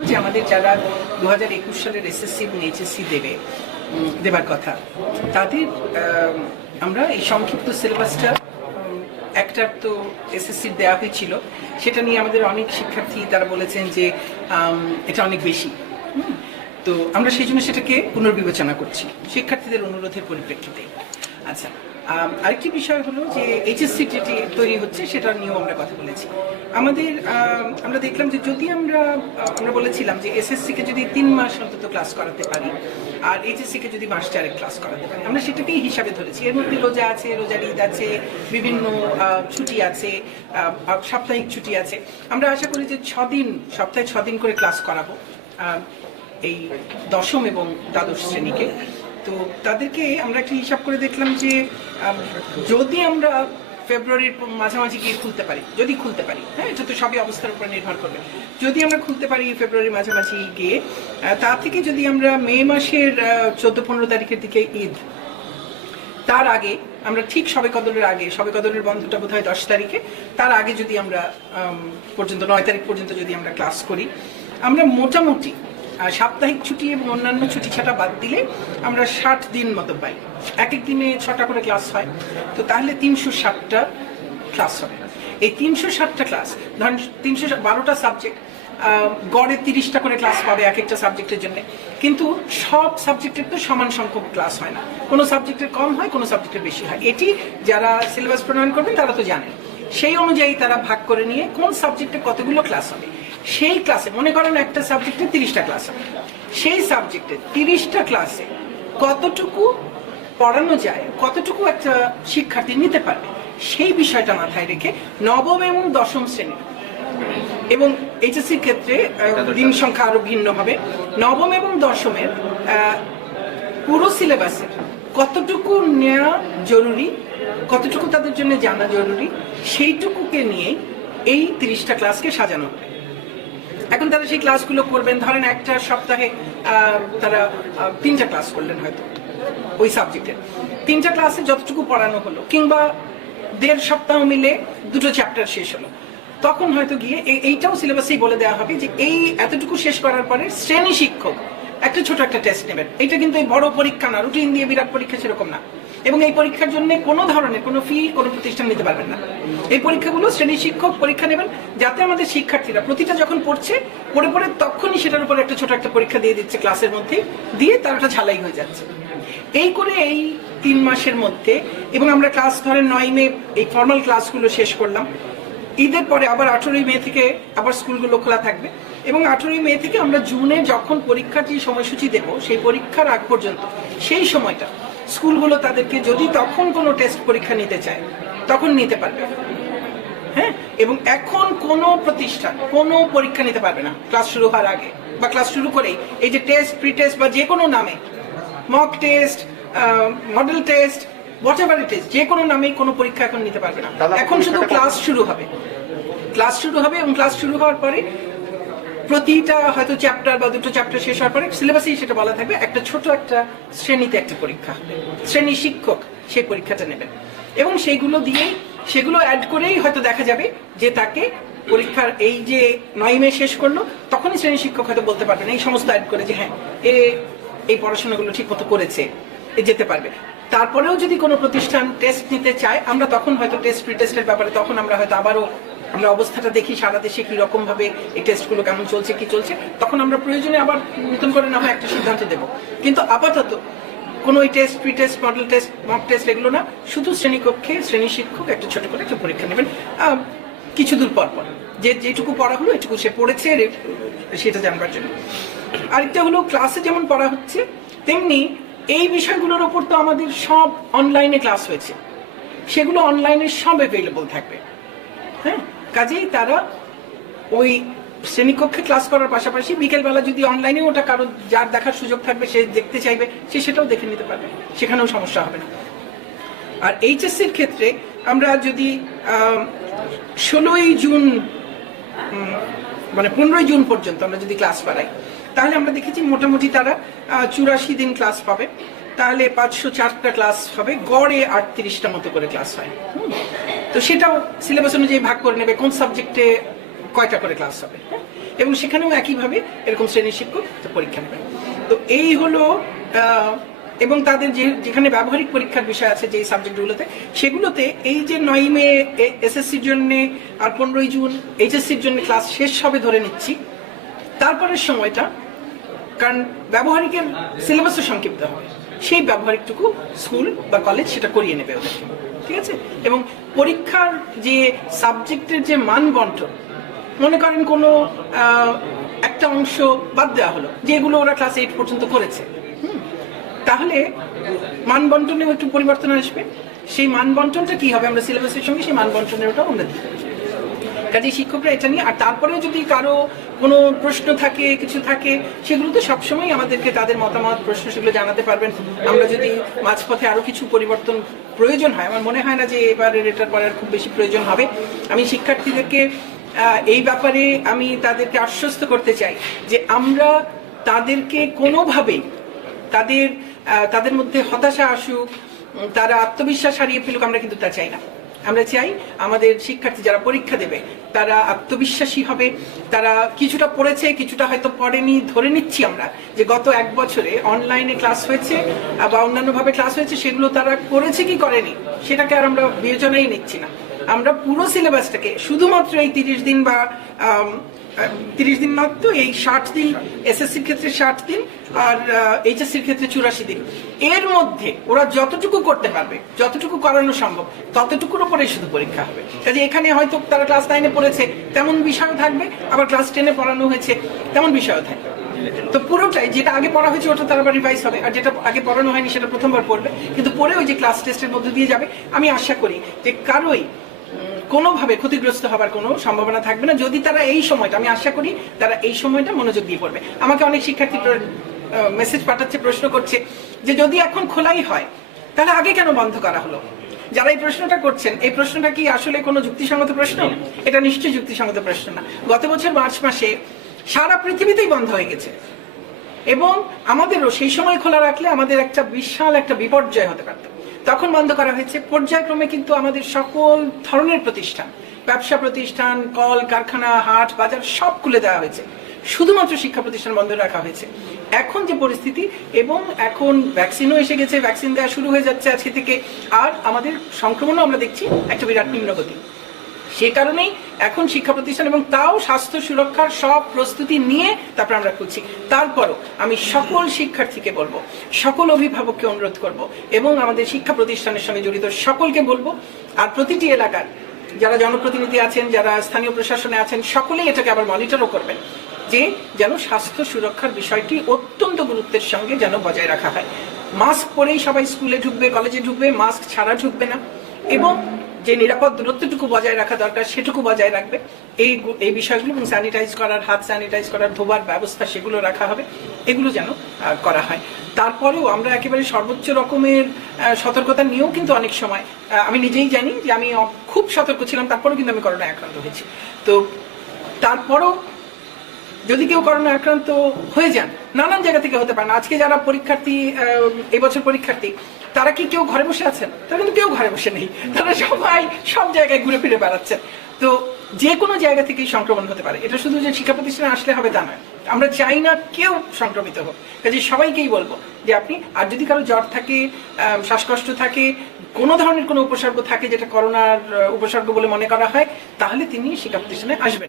যে আমাদের যারা 2021 সালের এসএসসি এবং এইচএসসি দেবার কথা তাদের আমরা এই সংক্ষিপ্ত সিলেবাসটা একটা তো এসএসসি দেওয়া হয়েছিল, সেটা নিয়ে আমাদের অনেক শিক্ষার্থী তারা বলেছেন যে এটা অনেক বেশি। তো আমরা সেই জন্য সেটাকে পুনর্বিবেচনা করছি শিক্ষার্থীদের অনুরোধের পরিপ্রেক্ষিতে। আচ্ছা, আরেকটি বিষয় হলো যে এইচএসসি যেটি তৈরি হচ্ছে সেটা নিয়েও আমরা কথা বলেছি। আমরা দেখলাম যে যদি আমরা বলেছিলাম যে এসএসসি কে যদি 3 মাস অন্তত ক্লাস করাতে পারি আর এইচএসসি কে যদি মাস 4 ক্লাস করাতে পারি, আমরা সেটাকেই হিসাবে ধরেছি। এর মধ্যে রোজা আছে, রোজার ঈদ আছে, বিভিন্ন ছুটি আছে, সাপ্তাহিক ছুটি আছে। আমরা আশা করি যে সপ্তাহে 6 দিন করে ক্লাস করাবো এই দশম এবং দ্বাদশ শ্রেণীকে। তো তাদেরকে আমরা একটা হিসাব করে দেখলাম যে যদি আমরা ফেব্রুয়ারির মাঝামাঝি গিয়ে খুলতে পারি, হ্যাঁ, এটা তো সবই অবস্থার উপর নির্ভর করবে। যদি আমরা খুলতে পারি ফেব্রুয়ারির মাঝামাঝি গিয়ে, তা থেকে যদি আমরা মে মাসের 14-15 তারিখের দিকে ঈদ, তার আগে আমরা ঠিক শবে কদরের বন্ধটা বোধ হয় 10 তারিখে, তার আগে যদি আমরা পর্যন্ত 9 তারিখ পর্যন্ত যদি আমরা ক্লাস করি, আমরা মোটামুটি সাপ্তাহিক ছুটি এবং অন্যান্য ছুটি ছাটা বাদ দিলে আমরা 60 দিন মতো পাই। এক দিনে 6টা করে ক্লাস হয়, তো তাহলে 360টা ক্লাস হবে। এই 360টা ক্লাস, ধরেন 312টা সাবজেক্ট, গড়ে 30টা করে ক্লাস পাবে এক একটা সাবজেক্টের জন্য। কিন্তু সব সাবজেক্টের তো সমান সংখ্যক ক্লাস হয় না, কোনো সাবজেক্টের কম হয়, কোনো সাবজেক্টের বেশি হয়। এটি যারা সিলেবাস প্রণয়ন করবেন তারা তো জানেন। সেই অনুযায়ী তারা ভাগ করে নিয়ে কোন সাবজেক্টে কতগুলো ক্লাস হবে, সেই ক্লাসে মনে করেন একটা সাবজেক্টে 30টা ক্লাস হবে, সেই সাবজেক্টে 30টা ক্লাসে কতটুকু পড়ানো যায়, কতটুকু একটা শিক্ষার্থী নিতে পারবে, সেই বিষয়টা মাথায় রেখে নবম এবং দশম শ্রেণী এবং এইচএসসির ক্ষেত্রে দিন সংখ্যা আরো ভিন্ন হবে। নবম এবং দশমের পুরো সিলেবাসের কতটুকু নেওয়া জরুরি, কতটুকু তাদের জন্য জানা জরুরি, সেইটুকুকে নিয়ে এই 30টা ক্লাসকে সাজানো হবে। এখন তারা সেই ক্লাসগুলো করবেন, ধরেন একটা সপ্তাহে তারা 3টা ক্লাস করলেন হয়তো ওই সাবজেক্টের, 3টা ক্লাসে যতটুকু পড়ানো হলো, কিংবা 1.5 সপ্তাহ মিলে 2টো চ্যাপ্টার শেষ হলো, তখন হয়তো গিয়ে এইটাও সিলেবাসেই বলে দেওয়া হবে যে এই এতটুকু শেষ করার পরে শ্রেণী শিক্ষক একটা ছোট একটা টেস্ট নেবেন। এটা কিন্তু এই বড় পরীক্ষা না, রুটিন দিয়ে বিরাট পরীক্ষা সেরকম না। এবং এই পরীক্ষার জন্য কোনো ধরনের কোনো ফি কোনো প্রতিষ্ঠান নিতে পারবেন না। এই পরীক্ষাগুলো শ্রেণী শিক্ষক পরীক্ষা নেবেন, যাতে আমাদের শিক্ষার্থীরা প্রতিটা যখন পড়ে তখনই সেটার উপর একটা ছোট একটা পরীক্ষা দিয়ে দিচ্ছে ক্লাসের মধ্যে, দিয়ে তার একটা ঝালাই হয়ে যাচ্ছে। এই করে এই 3 মাসের মধ্যে, এবং আমরা ক্লাস ধরেন 9 মে এই ফর্মাল ক্লাসগুলো শেষ করলাম। ঈদের পরে আবার 18 মে থেকে আবার স্কুলগুলো খোলা থাকবে, এবং 18 মে থেকে আমরা জুনে যখন পরীক্ষার যে সময়সূচি দেব, সেই পরীক্ষার আগ পর্যন্ত সেই সময়টা স্কুলগুলো তাদেরকে যদি তখন কোনো টেস্ট পরীক্ষা নিতে চায় তখন নিতে পারবে। হ্যাঁ, এবং এখন কোনো প্রতিষ্ঠান কোনো পরীক্ষা নিতে পারবে না ক্লাস শুরু হওয়ার আগে বা ক্লাস শুরু করেই। এই যে টেস্ট, প্রি টেস্ট বা যে কোনো নামে, mock test, model test, whatever it is, যে কোনো নামেই কোনো পরীক্ষা এখন নিতে পারবে না। এখন শুধু ক্লাস শুরু হবে এবং ক্লাস শুরু হওয়ার পরে প্রতিটা হয়তো চ্যাপ্টার বা 2টো চ্যাপ্টার শেষ হওয়ার পরে সিলেবাসেই সেটা বলা থাকবে, একটা ছোট একটা শ্রেণীতে একটা পরীক্ষা হবে, শ্রেণী শিক্ষক সেই পরীক্ষাটা নেবেন। এবং সেইগুলো দিয়েই, সেগুলো অ্যাড করেই হয়তো দেখা যাবে যে তাকে পরীক্ষার এই যে 9 মে শেষ করলো, তখনই শ্রেণী শিক্ষক হয়তো বলতে পারবেন এই সমস্ত অ্যাড করে যে হ্যাঁ এই পড়াশোনাগুলো ঠিক মতো করেছে, যেতে পারবে। তারপরেও যদি কোনো প্রতিষ্ঠান টেস্ট নিতে চায়, আমরা তখন হয়তো টেস্ট, প্রি টেস্টের ব্যাপারে তখন আমরা হয়তো আবারও আমরা অবস্থাটা দেখি সারা দেশে কি রকম ভাবে এই টেস্টগুলো কেমন চলছে, কি চলছে, তখন আমরা প্রয়োজনে আবার নতুন করে না হয় একটা সিদ্ধান্ত দেব। কিন্তু আপাতত কোনো ওই test, pre test, model test, mock test এগুলো না, শুধু শ্রেণীকক্ষে শ্রেণী শিক্ষক একটা ছোট করে একটা পরীক্ষা নেবেন কিছু দূর পর যেটুকু পড়া হলো এটুকু সে পড়েছে সেটা জানবার জন্য। আরেকটা হলো ক্লাসে যেমন পড়া হচ্ছে তেমনি এই বিষয়গুলোর ওপর তো আমাদের সব অনলাইনে ক্লাস হয়েছে, সেগুলো অনলাইনে সব অ্যাভেলেবল থাকবে। হ্যাঁ, কাজেই তারা ওই শ্রেণীকক্ষে ক্লাস করার পাশাপাশি বিকেলবেলা যদি অনলাইনে ওটা কারো যার দেখার সুযোগ থাকবে, সে দেখতে চাইবে, সে সেটাও দেখে নিতে পারবে, সেখানেও সমস্যা হবে না। আর এইচএসসির ক্ষেত্রে আমরা যদি 16ই জুন মানে 15ই জুন পর্যন্ত আমরা যদি ক্লাস বাড়াই, তাহলে আমরা দেখেছি মোটামুটি তারা 84 দিন ক্লাস পাবে। তাহলে 504টা ক্লাস হবে, গড়ে 38টা মতো করে ক্লাস হয়। তো সেটাও সিলেবাস অনুযায়ী ভাগ করে নেবে কোন সাবজেক্টে কয়টা করে ক্লাস হবে। এবং সেখানেও একইভাবে এরকম শ্রেণীর শিক্ষক পরীক্ষা নেবেন। তো এই হলো এবং তাদের যেখানে ব্যবহারিক পরীক্ষার বিষয় আছে যে সাবজেক্টগুলোতে, সেগুলোতে এই যে 9 মে এসএসসির জন্য আর 15 জুন এইচএসসির জন্য ক্লাস শেষ হবে ধরে নিচ্ছি, তারপরের সময়টা কারণ ব্যবহারিকের সিলেবাসও সংক্ষিপ্ত হবে, সেই ব্যবহারিকটুকু স্কুল বা কলেজ সেটা করিয়ে নেবে ওদেরকে, ঠিক আছে। এবং পরীক্ষার যে সাবজেক্টের যে মান বন্টন, মনে করেন কোনো একটা অংশ বাদ দেওয়া হলো যেগুলো ওরা ক্লাস 8 পর্যন্ত করেছে, তাহলে মান বন্টনেও একটু পরিবর্তন আসবে। সেই মান বন্টনটা কি হবে, আমরা সিলেবাসের সঙ্গে সেই মান বন্টনের ওটা উন্নতি করব। কাজে শিক্ষকরা এটা নিয়ে, আর তারপরে যদি কারো কোনো প্রশ্ন থাকে কিছু থাকে, সেগুলো তো সবসময় আমাদেরকে তাদের মতামত প্রশ্ন সেগুলো জানাতে পারবেন। আমরা যদি মাঝপথে আরো কিছু পরিবর্তন প্রয়োজন হয়, আমার মনে হয় না যে এবারের এটার পরে আর খুব বেশি প্রয়োজন হবে। আমি শিক্ষার্থীদেরকে এই ব্যাপারে আমি তাদেরকে আশ্বস্ত করতে চাই যে আমরা তাদেরকে কোনোভাবেই তাদের মধ্যে হতাশা আসুক, তারা আত্মবিশ্বাস হারিয়ে ফেলুক, আমরা কিন্তু তা চাই না। আমরা চাই আমাদের শিক্ষার্থী যারা পরীক্ষা দেবে তারা আত্মবিশ্বাসী হবে, তারা কিছুটা পড়েছে কিছুটা হয়তো পড়েনি, ধরে নিচ্ছি আমরা যে গত 1 বছরে অনলাইনে ক্লাস হয়েছে বা অন্যান্যভাবে ক্লাস হয়েছে, সেগুলো তারা করেছে কি করেনি সেটাকে আর আমরা বিবেচনাই নিচ্ছি না। আমরা পুরো সিলেবাসটাকে শুধুমাত্র এই 30 দিন বা 30 দিন মাত্র, এই 60 দিন এসএসসির ক্ষেত্রে 60 দিন আর এইচএসসির ক্ষেত্রে 84 দিন, এর মধ্যে ওরা যতটুকু করতে পারবে, যতটুকু করানো সম্ভব ততটুকুর উপরেই শুধু পরীক্ষা হবে। কাজে এখানে হয়তো তারা ক্লাস 9-এ পড়েছে তেমন বিষয় থাকবে, আবার ক্লাস 10-এ পড়ানো হয়েছে তেমন বিষয় থাকবে। তো পুরোটাই যেটা আগে পড়া হয়েছে ওটা তার আবার রিভাইজ হবে, আর যেটা আগে পড়ানো হয়নি সেটা প্রথমবার পড়বে, কিন্তু পরে ওই যে ক্লাস টেস্টের মধ্যে দিয়ে যাবে। আমি আশা করি যে কারোই কোনোভাবে ক্ষতিগ্রস্ত হবার কোনো সম্ভাবনা থাকবে না যদি তারা এই সময়টা, আমি আশা করি তারা এই সময়টা মনোযোগ দিয়ে পড়বে। আমাকে অনেক শিক্ষার্থী মেসেজ পাঠাচ্ছে, প্রশ্ন করছে যে যদি এখন খোলাই হয় তাহলে আগে কেন বন্ধ করা হলো। যারা এই প্রশ্নটা করছেন, এই প্রশ্নটা কি আসলে কোনো যুক্তিসঙ্গত প্রশ্ন? এটা নিশ্চয়ই যুক্তিসঙ্গত প্রশ্ন না। গত বছর মার্চ মাসে সারা পৃথিবীতেই বন্ধ হয়ে গেছে, এবং আমাদেরও সেই সময় খোলা রাখলে আমাদের একটা বিশাল একটা বিপর্যয় হতে পারত। তখন বন্ধ করা হয়েছে। পর্যায়ক্রমে কিন্তু আমাদের সকল ধরনের প্রতিষ্ঠান, ব্যবসা প্রতিষ্ঠান, কল কারখানা, হাট বাজার সব খুলে দেওয়া হয়েছে, শুধুমাত্র শিক্ষা প্রতিষ্ঠান বন্ধ রাখা হয়েছে। এখন যে পরিস্থিতি, এবং এখন ভ্যাকসিনও এসে গেছে, ভ্যাকসিন দেওয়া শুরু হয়ে যাচ্ছে আজকে থেকে, আর আমাদের সংক্রমণও আমরা দেখছি একটা বিরাট নিম্নগতি। সে কারণেই এখন শিক্ষা প্রতিষ্ঠান, এবং তাও স্বাস্থ্য সুরক্ষার সব প্রস্তুতি নিয়ে তারপর আমরা করছি। তারপরও আমি সকল শিক্ষার্থীকে বলবো, সকল অভিভাবককে অনুরোধ করব, এবং আমাদের শিক্ষা প্রতিষ্ঠানের সঙ্গে জড়িত সকলকে বলবো, আর প্রতিটি এলাকার যারা জনপ্রতিনিধি আছেন, যারা স্থানীয় প্রশাসনে আছেন, সকলেই এটাকে আবার মনিটরও করবেন যে যেন স্বাস্থ্য সুরক্ষার বিষয়টি অত্যন্ত গুরুত্বের সঙ্গে যেন বজায় রাখা হয়। মাস্ক পরেই সবাই স্কুলে ঢুকবে, কলেজে ঢুকবে, মাস্ক ছাড়া ঢুকবে না, এবং যে নিরাপদ দূরত্বটুকু বজায় রাখা দরকার সেটুকু বজায় রাখবে। এই বিষয়গুলো, এবং স্যানিটাইজ করার, হাত স্যানিটাইজ করার, ধোবার ব্যবস্থা সেগুলো রাখা হবে, এগুলো যেন করা হয়। তারপরেও আমরা একেবারে সর্বোচ্চ রকমের সতর্কতা নিয়েও কিন্তু অনেক সময়, আমি নিজেই জানি যে আমি খুব সতর্ক ছিলাম, তারপরেও কিন্তু আমি করোনায় আক্রান্ত হয়েছি। তো তারপরও যদি কেউ করোনা আক্রান্ত হয়ে যান, নানান জায়গা থেকে হতে পারে না। আজকে যারা পরীক্ষার্থী, এবছর পরীক্ষার্থী, তারা কি কেউ ঘরে বসে আছেন? তারা কিন্তু কেউ ঘরে বসে নেই, তারা সবাই সব জায়গায় ঘুরে ফিরে বেড়াচ্ছেন। তো যে কোনো জায়গা থেকেই সংক্রমণ হতে পারে, এটা শুধু যে শিক্ষা প্রতিষ্ঠানে আসলে হবে তা নয়। আমরা চাই না কেউ সংক্রমিত হোক, কাজে সবাইকেই বলবো যে আপনি, আর যদি কারো জ্বর থাকে, শ্বাসকষ্ট থাকে, কোনো ধরনের কোনো উপসর্গ থাকে যেটা করোনার উপসর্গ বলে মনে করা হয়, তাহলে তিনি শিক্ষা প্রতিষ্ঠানে আসবেন।